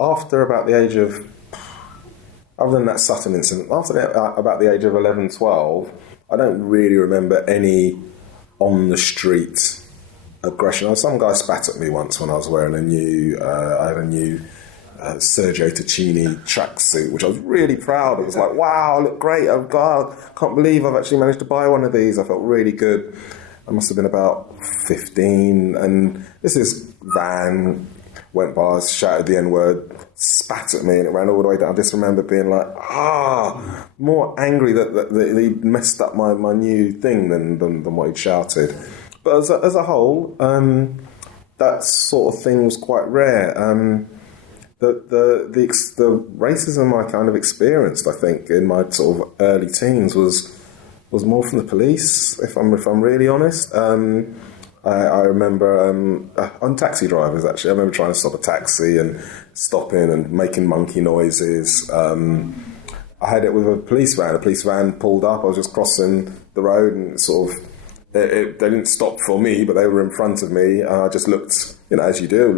after about the age of, other than that Sutton incident, about the age of 11, 12, I don't really remember any on the street aggression. Some guy spat at me once when I was wearing I had a new Sergio Tacchini tracksuit, which I was really proud of. It was like, wow, I look great. Oh God, can't believe I've actually managed to buy one of these. I felt really good. I must have been about 15, and this van went by, shouted the N-word, spat at me, and it ran all the way down. I just remember being like, more angry that he messed up my new thing than what he'd shouted. But as a whole, that sort of thing was quite rare. The racism I kind of experienced, I think, in my sort of early teens was more from the police, if I'm really honest. I remember on taxi drivers, actually. I remember trying to stop a taxi and stopping and making monkey noises. I had it with a police van. A police van pulled up. I was just crossing the road and sort of, they didn't stop for me, but they were in front of me. And I just looked, as you do,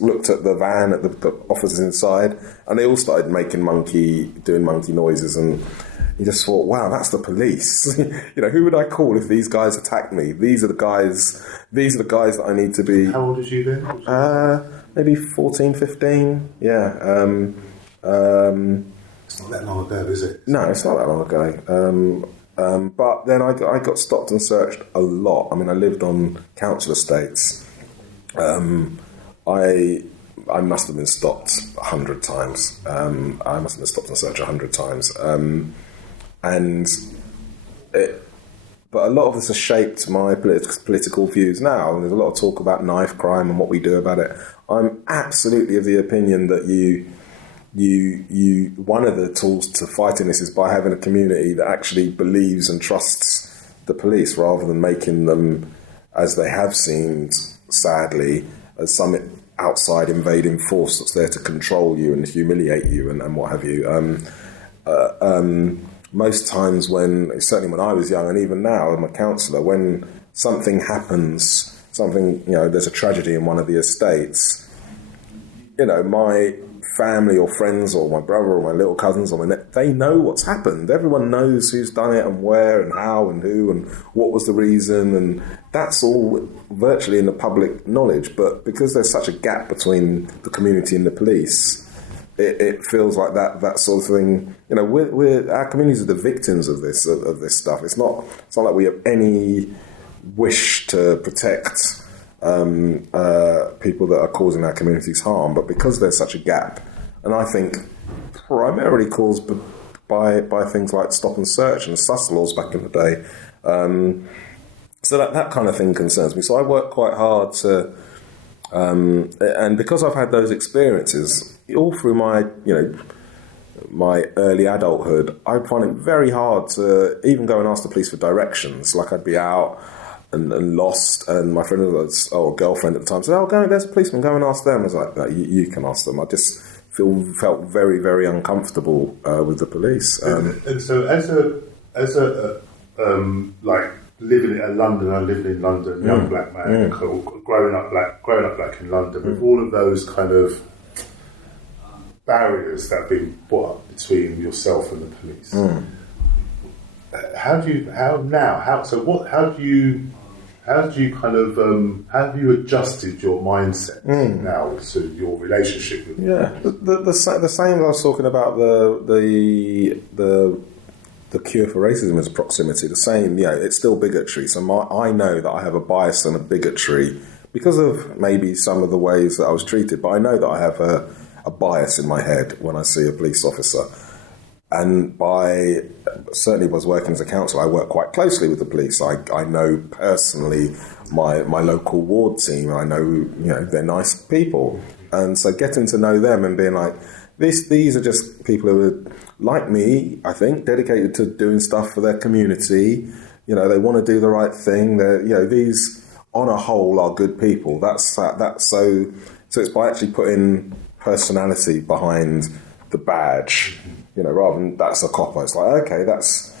looked at the van, at the officers inside, and they all started doing monkey noises, and you just thought, wow, that's the police. Who would I call if these guys attacked me? These are the guys that I need to be. How old was you then? Maybe 14, 15. Yeah. It's not that long ago, is it? No, it's not that long ago. But then I got stopped and searched a lot. I mean, I lived on council estates. I must have been stopped 100 times. I must have been stopped and searched 100 times. But a lot of this has shaped my political views now. And there's a lot of talk about knife crime and what we do about it. I'm absolutely of the opinion that one of the tools to fighting this is by having a community that actually believes and trusts the police, rather than making them, as they have seemed, sadly, as some outside invading force that's there to control you and humiliate you and what have you. Most times certainly when I was young, and even now I'm a counsellor, when something happens, there's a tragedy in one of the estates, my family or friends or my brother or my little cousins they know what's happened. Everyone knows who's done it and where and how and who and what was the reason, and that's all virtually in the public knowledge. But because there's such a gap between the community and the police, it feels like that sort of thing. Our communities are the victims of this stuff. It's not like we have any wish to protect people that are causing our communities harm, but because there's such a gap, and I think primarily caused by things like stop and search and sus laws back in the day, so that kind of thing concerns me. So I work quite hard to, and because I've had those experiences all through my early adulthood, I find it very hard to even go and ask the police for directions. Like, I'd be out and lost, and my friend girlfriend at the time said, there's a policeman, go and ask them. I was like, no, you can ask them. I just felt very, very uncomfortable with the police. And so as a living in London, I lived in London, young black man, growing up black in London, with all of those kind of barriers that have been put up between yourself and the police. How have you adjusted your mindset now to your relationship with them? Yeah, the same as I was talking about the cure for racism is proximity. The same, it's still bigotry. So I know that I have a bias and a bigotry because of maybe some of the ways that I was treated, but I know that I have a bias in my head when I see a police officer. And certainly was working as a counsellor, I work quite closely with the police. I know personally my local ward team. I know, they're nice people. And so getting to know them and being like, these are just people who are like me, I think, dedicated to doing stuff for their community. They want to do the right thing. These on a whole are good people. That's so it's by actually putting personality behind the badge, rather than that's a copper. It's like, okay, that's